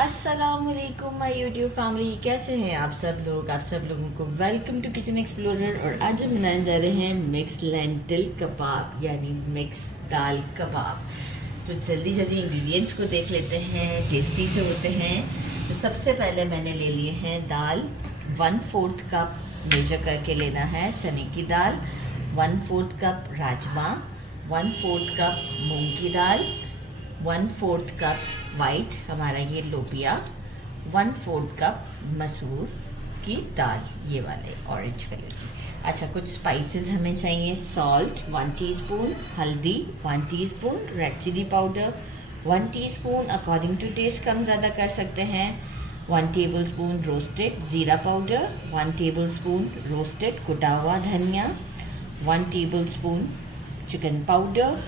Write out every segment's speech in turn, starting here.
अस्सलामुअलैकुम my YouTube family, कैसे हैं आप सब लोग। आप सब लोगों को वेलकम टू किचन एक्सप्लोरर। और आज हम बनाने जा रहे हैं मिक्स लेंटिल कबाब यानी मिक्स दाल कबाब। तो जल्दी जल्दी इंग्रेडिएंट्स को देख लेते हैं, टेस्टी से होते हैं। तो सबसे पहले मैंने ले लिए हैं दाल, 1/4 कप मेजर करके लेना है चने की दाल, 1/4 कप राजमा, 1/4 कप मूंग की दाल, 1/4 कप वाइट हमारा ये लोबिया, 1/4 कप मसूर की दाल, ये वाले ऑरेंज कलर की। अच्छा, कुछ स्पाइसेस हमें चाहिए। सॉल्ट 1 टीस्पून, हल्दी 1 teaspoon, red chilli powder 1 teaspoon, according to taste कम ज़्यादा कर सकते हैं। 1 टेबलस्पून रोस्टेड ज़ीरा पाउडर, 1 टेबलस्पून रोस्टेड कुटा हुआ धनिया, 1 टेबलस्पून चिकन पाउडर,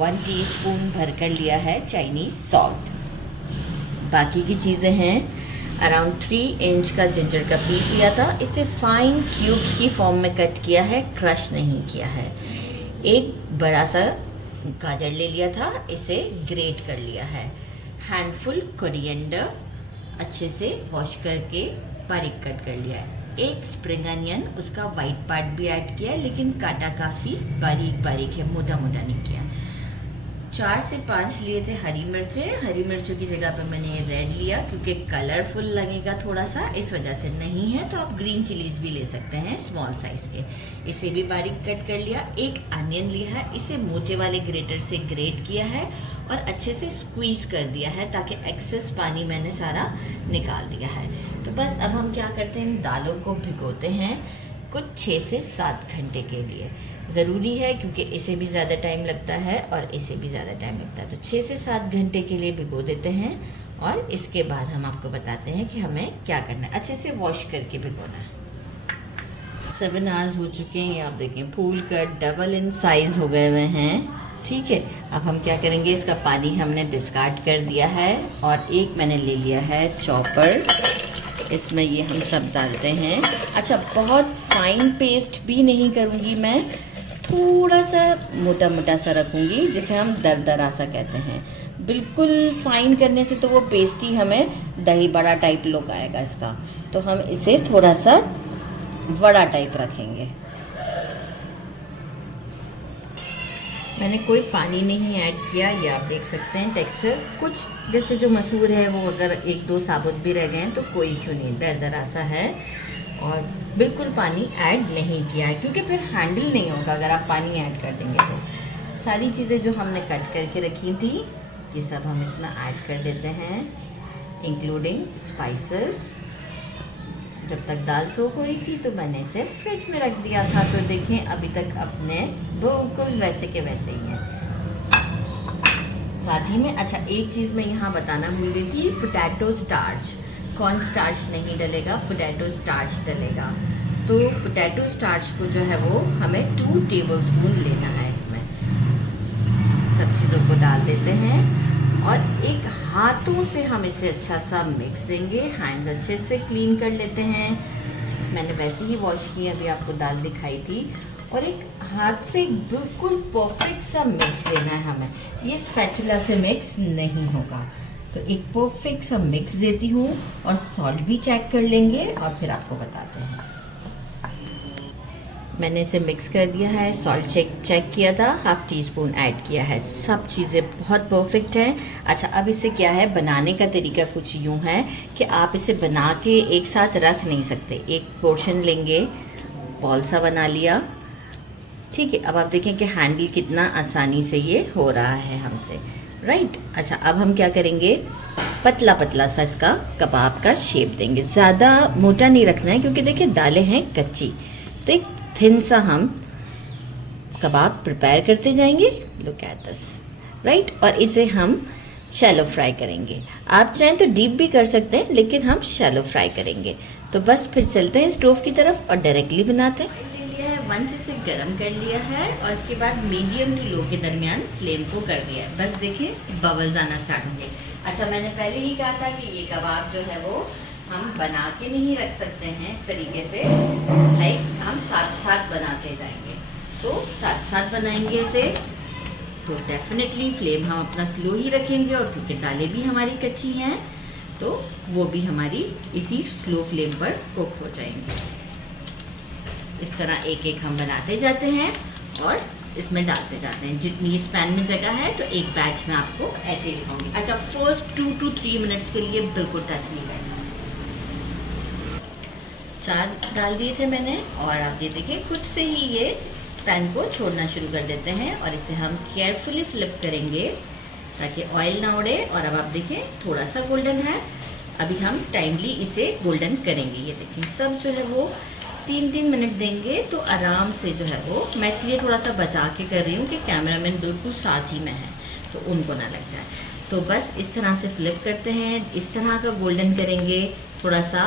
1 टीस्पून भरकर लिया है चाइनीज़ सॉल्ट। बाकी की चीज़ें हैं, अराउंड 3 इंच का जिंजर का पीस लिया था, इसे फाइन क्यूब्स की फॉर्म में कट किया है, क्रश नहीं किया है। एक बड़ा सा गाजर ले लिया था, इसे ग्रेट कर लिया है। हैंडफुल कोरिएंडर अच्छे से वॉश करके बारीक कट कर लिया है। एक स्प्रिंग अनियन, उसका वाइट पार्ट भी ऐड किया है लेकिन काटा काफ़ी बारीक बारीक है, मोटा मोटा नहीं किया। 4 से 5 लिए थे हरी मिर्चें। हरी मिर्चों की जगह पे मैंने ये रेड लिया क्योंकि कलरफुल लगेगा थोड़ा सा, इस वजह से। नहीं है तो आप ग्रीन चिलीज भी ले सकते हैं स्मॉल साइज़ के। इसे भी बारीक कट कर लिया। एक अनियन लिया है, इसे मोटे वाले ग्रेटर से ग्रेट किया है और अच्छे से स्क्वीज कर दिया है ताकि एक्सेस पानी मैंने सारा निकाल दिया है। तो बस अब हम क्या करते हैं, दालों को भिगोते हैं कुछ 6 से 7 घंटे के लिए। ज़रूरी है क्योंकि इसे भी ज़्यादा टाइम लगता है और इसे भी ज़्यादा टाइम लगता है। तो 6 से 7 घंटे के लिए भिगो देते हैं और इसके बाद हम आपको बताते हैं कि हमें क्या करना है। अच्छे से वॉश करके भिगोना है। 7 आवर्स हो चुके हैं, आप देखें फूल कट डबल इन साइज़ हो गए हुए हैं। ठीक है, अब हम क्या करेंगे, इसका पानी हमने डिस्कार्ड कर दिया है और एक मैंने ले लिया है चॉपर, इसमें ये हम सब डालते हैं। अच्छा, बहुत फाइन पेस्ट भी नहीं करूँगी मैं, थोड़ा सा मोटा मोटा सा रखूँगी जिसे हम दरदरा सा कहते हैं। बिल्कुल फाइन करने से तो वो पेस्ट ही हमें दही बड़ा टाइप लुक आएगा इसका, तो हम इसे थोड़ा सा बड़ा टाइप रखेंगे। मैंने कोई पानी नहीं ऐड किया, ये आप देख सकते हैं टेक्सचर कुछ जैसे जो मसूर है वो अगर 1-2 साबुत भी रह गए हैं तो कोई इशू नहीं, दरदरा सा है। और बिल्कुल पानी ऐड नहीं किया है क्योंकि फिर हैंडल नहीं होगा अगर आप पानी ऐड कर देंगे तो। सारी चीज़ें जो हमने कट करके रखी थी ये सब हम इसमें ऐड कर देते हैं, इंक्लूडिंग स्पाइसेस। जब तक दाल सोख हो रही थी तो मैंने इसे फ्रिज में रख दिया था, तो देखें अभी तक अपने बिल्कुल वैसे के वैसे ही हैं। साथ ही में अच्छा एक चीज़ मैं यहाँ बताना भूल गई थी, पोटैटो स्टार्च, कॉर्न स्टार्च नहीं डलेगा, पोटैटो स्टार्च डलेगा। तो पोटैटो स्टार्च को जो है वो हमें 2 टेबलस्पून लेना है। इसमें सब चीज़ों को डाल देते हैं और एक हाथों से हम इसे अच्छा सा मिक्स देंगे। हैंड्स अच्छे से क्लीन कर लेते हैं, मैंने वैसे ही वॉश किया, अभी आपको दाल दिखाई थी। और एक हाथ से बिल्कुल परफेक्ट सा मिक्स देना है हमें, ये स्पैचुला से मिक्स नहीं होगा। तो एक परफेक्ट सा मिक्स देती हूँ और सॉल्ट भी चेक कर लेंगे और फिर आपको बताते हैं। मैंने इसे मिक्स कर दिया है, सॉल्ट चेक किया था, 1/2 टीस्पून ऐड किया है, सब चीज़ें बहुत परफेक्ट हैं। अच्छा, अब इसे क्या है, बनाने का तरीका कुछ यूँ है कि आप इसे बना के एक साथ रख नहीं सकते। एक पोर्शन लेंगे, बॉल सा बना लिया, ठीक है। अब आप देखें कि हैंडल कितना आसानी से ये हो रहा है हमसे, राइट। अच्छा, अब हम क्या करेंगे, पतला पतला सा इसका कबाब का शेप देंगे। ज़्यादा मोटा नहीं रखना है क्योंकि देखिए दालें हैं कच्ची, तो एक थिन सा हम कबाब प्रिपेयर करते जाएंगे। Look at this, right. और इसे हम शैलो फ्राई करेंगे। आप चाहें तो डीप भी कर सकते हैं लेकिन हम शैलो फ्राई करेंगे। तो बस फिर चलते हैं स्टोव की तरफ और डायरेक्टली बनाते हैं। 1 से इसे गर्म कर लिया है और इसके बाद मीडियम टू लो के दरमियान फ्लेम को कर दिया है। बस देखिए बबल्स आना स्टार्ट होंगे। अच्छा, मैंने पहले ही कहा था कि ये कबाब जो है वो हम बना के नहीं रख सकते हैं इस तरीके से, लाइक हम साथ साथ बनाते जाएंगे। तो साथ साथ बनाएंगे इसे, तो डेफिनेटली फ्लेम हम अपना स्लो ही रखेंगे। और क्योंकि दालें भी हमारी कच्ची हैं तो वो भी हमारी इसी स्लो फ्लेम पर कुक हो जाएंगे। इस तरह एक एक हम बनाते जाते हैं और इसमें डालते जाते हैं। जितनी इस पैन में जगह है तो एक बैच में आपको ऐसे ही दिखाऊंगी। अच्छा, फर्स्ट 2 to 3 मिनट्स के लिए बिल्कुल टच नहीं करना। 4 डाल दिए थे मैंने और आप ये देखिए खुद से ही ये पैन को छोड़ना शुरू कर देते हैं और इसे हम केयरफुली फ्लिप करेंगे ताकि ऑयल ना उड़े। और अब आप देखें थोड़ा सा गोल्डन है, अभी हम टाइमली इसे गोल्डन करेंगे। ये देखिए सब जो है वो 3-3 मिनट देंगे तो आराम से जो है वो, मैं इसलिए थोड़ा सा बचा के कर रही हूँ कि कैमरामैन बिल्कुल साथ ही में है तो उनको ना लग जाए। तो बस इस तरह से फ्लिप करते हैं, इस तरह का गोल्डन करेंगे थोड़ा सा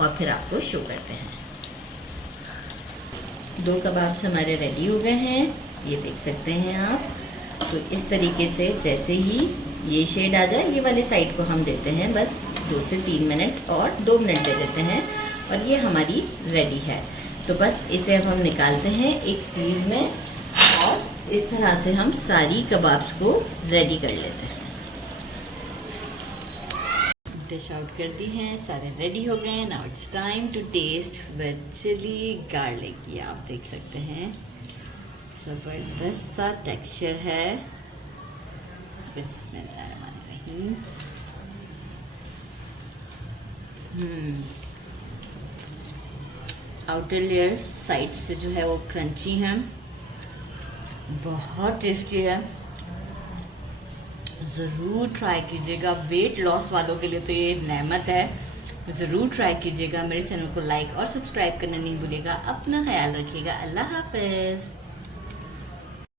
और फिर आपको शो करते हैं। 2 कबाब्स हमारे रेडी हो गए हैं, ये देख सकते हैं आप। तो इस तरीके से जैसे ही ये शेड आ जाए, ये वाले साइड को हम देते हैं बस 2 से 3 मिनट और 2 मिनट दे देते हैं और ये हमारी रेडी है। तो बस इसे अब हम निकालते हैं एक सीव में और इस तरह से हम सारी कबाब्स को रेडी कर लेते हैं। डिश आउट कर दी हैं, सारे रेडी हो गए। Now it's time to test with chilli garlic. ये आप देख सकते हैं ज़बरदस्त सा टेक्सचर है। बिस्मिल्लाहिर्रहमानिर्रहीम। आउटर लेयर साइड से जो है वो क्रंची है, बहुत टेस्टी है। ज़रूर ट्राई कीजिएगा, वेट लॉस वालों के लिए तो ये नेमत है। ज़रूर ट्राई कीजिएगा। मेरे चैनल को लाइक और सब्सक्राइब करना नहीं भूलिएगा। अपना ख्याल रखिएगा। अल्लाह हाफ़िज़।